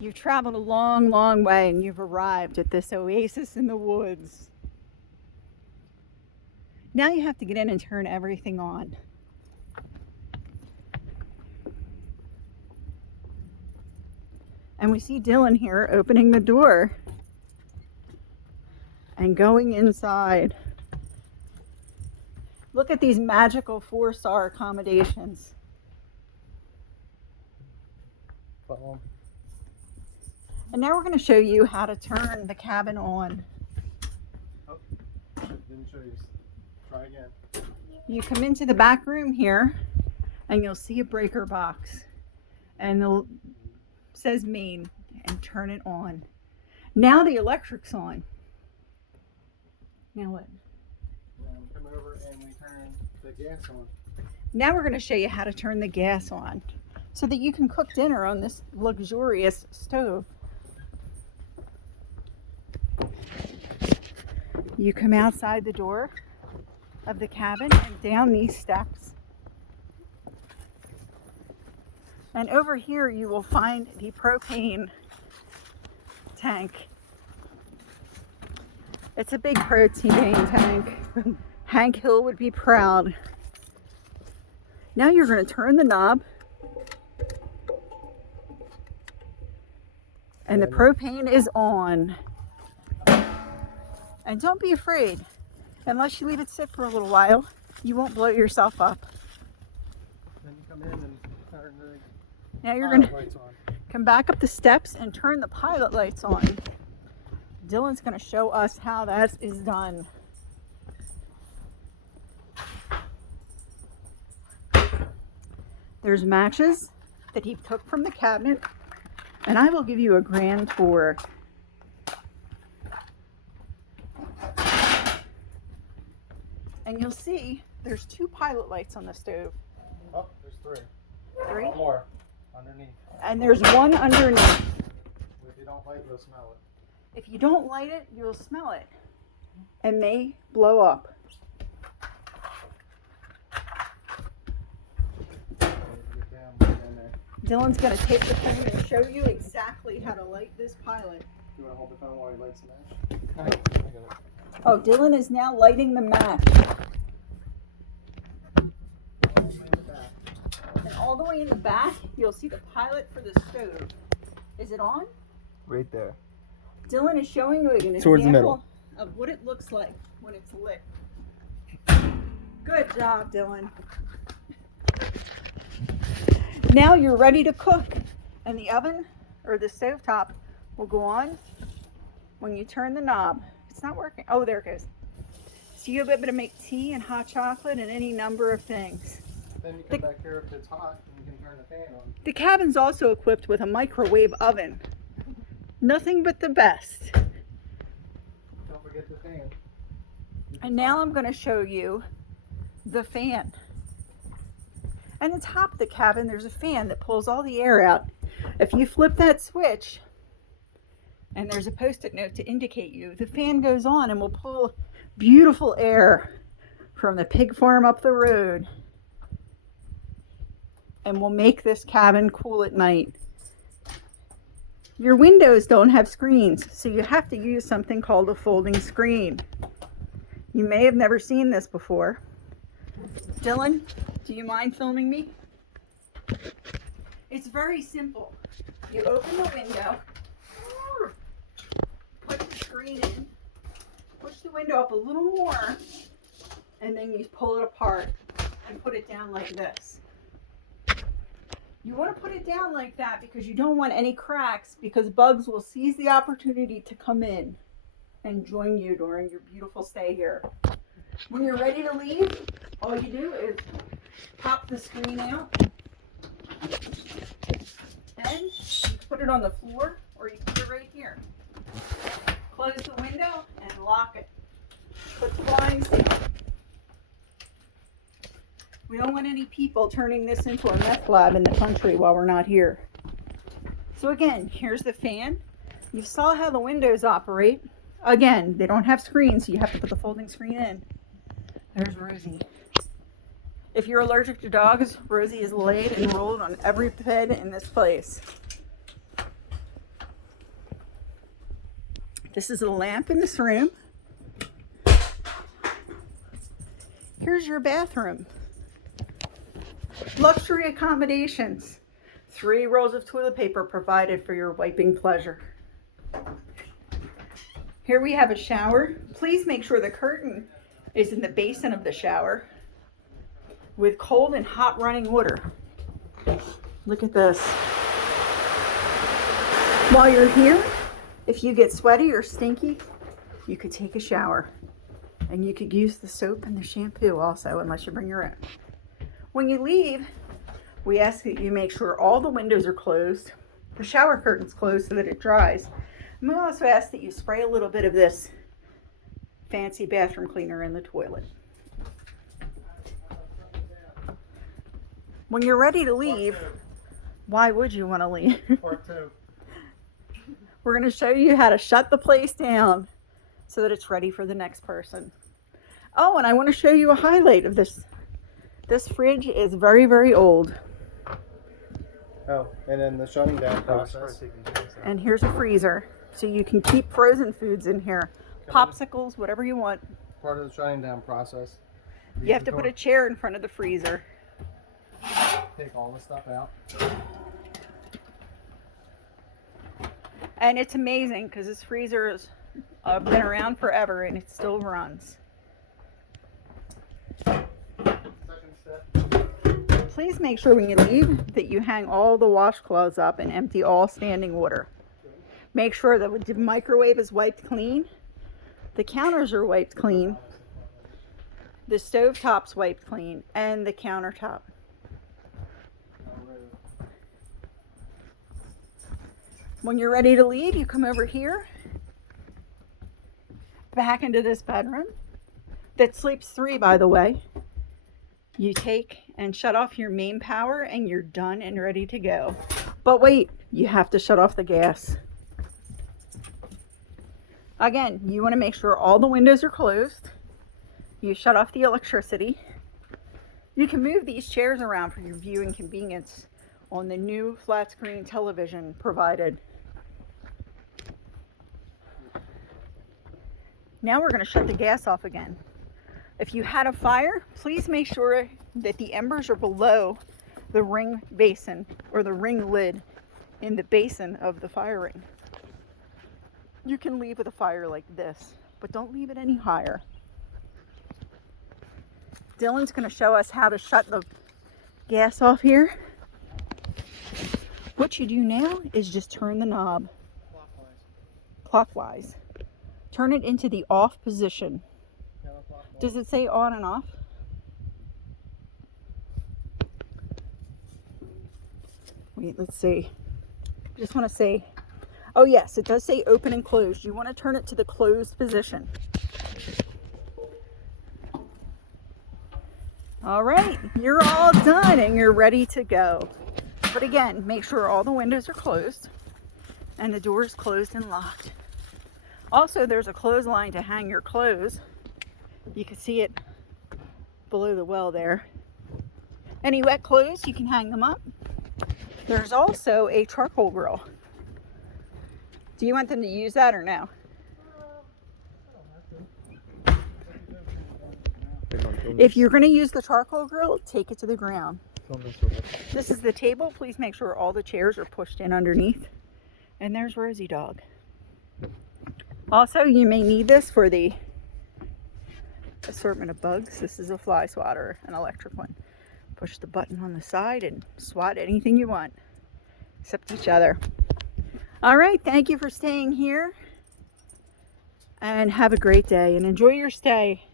You've traveled a long, long way and you've arrived at this oasis in the woods. Now you have to get in and turn everything on. And we see Dylan here opening the door and going inside. Look at these magical 4-star accommodations. And now we're going to show you how to turn the cabin on. Oh, didn't show you. Try again. You come into the back room here and you'll see a breaker box. And it says main, and turn it on. Now the electric's on. Now what? Now come over and we turn the gas on. Now we're going to show you how to turn the gas on so that you can cook dinner on this luxurious stove. You come outside the door of the cabin and down these steps. And over here you will find the propane tank. It's a big propane tank. Hank Hill would be proud. Now you're going to turn the knob. And the propane is on. And don't be afraid. Unless you leave it sit for a little while, you won't blow yourself up. Then you come in and turn the Now you're going to lights on. come back up the steps and turn the pilot lights on. Dylan's going to show us how that is done. There's matches that he took from the cabinet, and I will give you a grand tour. And you'll see there's 2 pilot lights on the stove. Oh, there's 3. 3? One more underneath. And there's 1 underneath. If you don't light, you'll smell it. If you don't light it, you'll smell it and may blow up. Get down, get in there. Dylan's going to take the phone and show you exactly how to light this pilot. You want to hold the phone while he lights the match? I got it. Oh, Dylan is now lighting the match. All the way in the back. And all the way in the back, you'll see the pilot for the stove. Is it on? Right there. Dylan is showing you an Towards the example middle. of what it looks like when it's lit. Good job, Dylan. Now you're ready to cook. And the oven or the stovetop will go on when you turn the knob. It's not working. Oh, there it goes. So you'll be able to make tea and hot chocolate and any number of things. Then you come back here if it's hot and you can turn the fan on. The cabin's also equipped with a microwave oven. Nothing but the best. Don't forget the fan. And now I'm going to show you the fan. And the top of the cabin, there's a fan that pulls all the air out. If you flip that switch, and there's a post-it note to indicate you, the fan goes on and will pull beautiful air from the pig farm up the road. And will make this cabin cool at night. Your windows don't have screens, so you have to use something called a folding screen. You may have never seen this before. Dylan, do you mind filming me? It's very simple. You open the window, put the screen in, push the window up a little more, and then you pull it apart and put it down like this. You want to put it down like that because you don't want any cracks, because bugs will seize the opportunity to come in and join you during your beautiful stay here. When you're ready to leave, all you do is pop the screen out and you put it on the floor or you put it right here. Close the window and lock it. Put the blinds down. We don't want any people turning this into a meth lab in the country while we're not here. So again, here's the fan. You saw how the windows operate. Again, they don't have screens, so you have to put the folding screen in. There's Rosie. If you're allergic to dogs, Rosie is laid and rolled on every bed in this place. This is a lamp in this room. Here's your bathroom. Luxury accommodations. 3 rolls of toilet paper provided for your wiping pleasure. Here we have a shower. Please make sure the curtain is in the basin of the shower with cold and hot running water. Look at this. While you're here, if you get sweaty or stinky, you could take a shower. And you could use the soap and the shampoo also, unless you bring your own. When you leave, we ask that you make sure all the windows are closed, the shower curtain's closed so that it dries. And we also ask that you spray a little bit of this fancy bathroom cleaner in the toilet. When you're ready to leave, why would you want to leave? Part 2. We're going to show you how to shut the place down so that it's ready for the next person. Oh, and I want to show you a highlight of this. This fridge is very, very old. Oh, and then the shutting down process. And here's a freezer, so you can keep frozen foods in here. Popsicles, whatever you want. Part of the shutting down process. You have to put a chair in front of the freezer. Take all the stuff out. And it's amazing because this freezer has been around forever and it still runs. Second step. Please make sure when you leave that you hang all the washcloths up and empty all standing water. Make sure that the microwave is wiped clean. The counters are wiped clean. The stovetop's wiped clean. And the countertop. When you're ready to leave, you come over here, back into this bedroom that sleeps 3, by the way. You take and shut off your main power and you're done and ready to go. But wait, you have to shut off the gas. Again, you want to make sure all the windows are closed. You shut off the electricity. You can move these chairs around for your viewing convenience on the new flat screen television provided. Now we're going to shut the gas off again. If you had a fire, please make sure that the embers are below the ring basin or the ring lid in the basin of the fire ring. You can leave with a fire like this, but don't leave it any higher. Dylan's going to show us how to shut the gas off here. What you do now is just turn the knob clockwise. Turn it into the off position. Does it say on and off? Wait, let's see. I just want to say, oh yes, it does say open and closed. You want to turn it to the closed position. All right, you're all done and you're ready to go. But again, make sure all the windows are closed and the door is closed and locked. Also, there's a clothesline to hang your clothes. You can see it below the well there. Any wet clothes, you can hang them up. There's also a charcoal grill. Do you want them to use that or no? If you're going to use the charcoal grill, take it to the ground. This is the table. Please make sure all the chairs are pushed in underneath. And there's Rosie Dog. Also, you may need this for the assortment of bugs. This is a fly swatter, an electric one. Push the button on the side and swat anything you want, except each other. All right, thank you for staying here. And have a great day and enjoy your stay.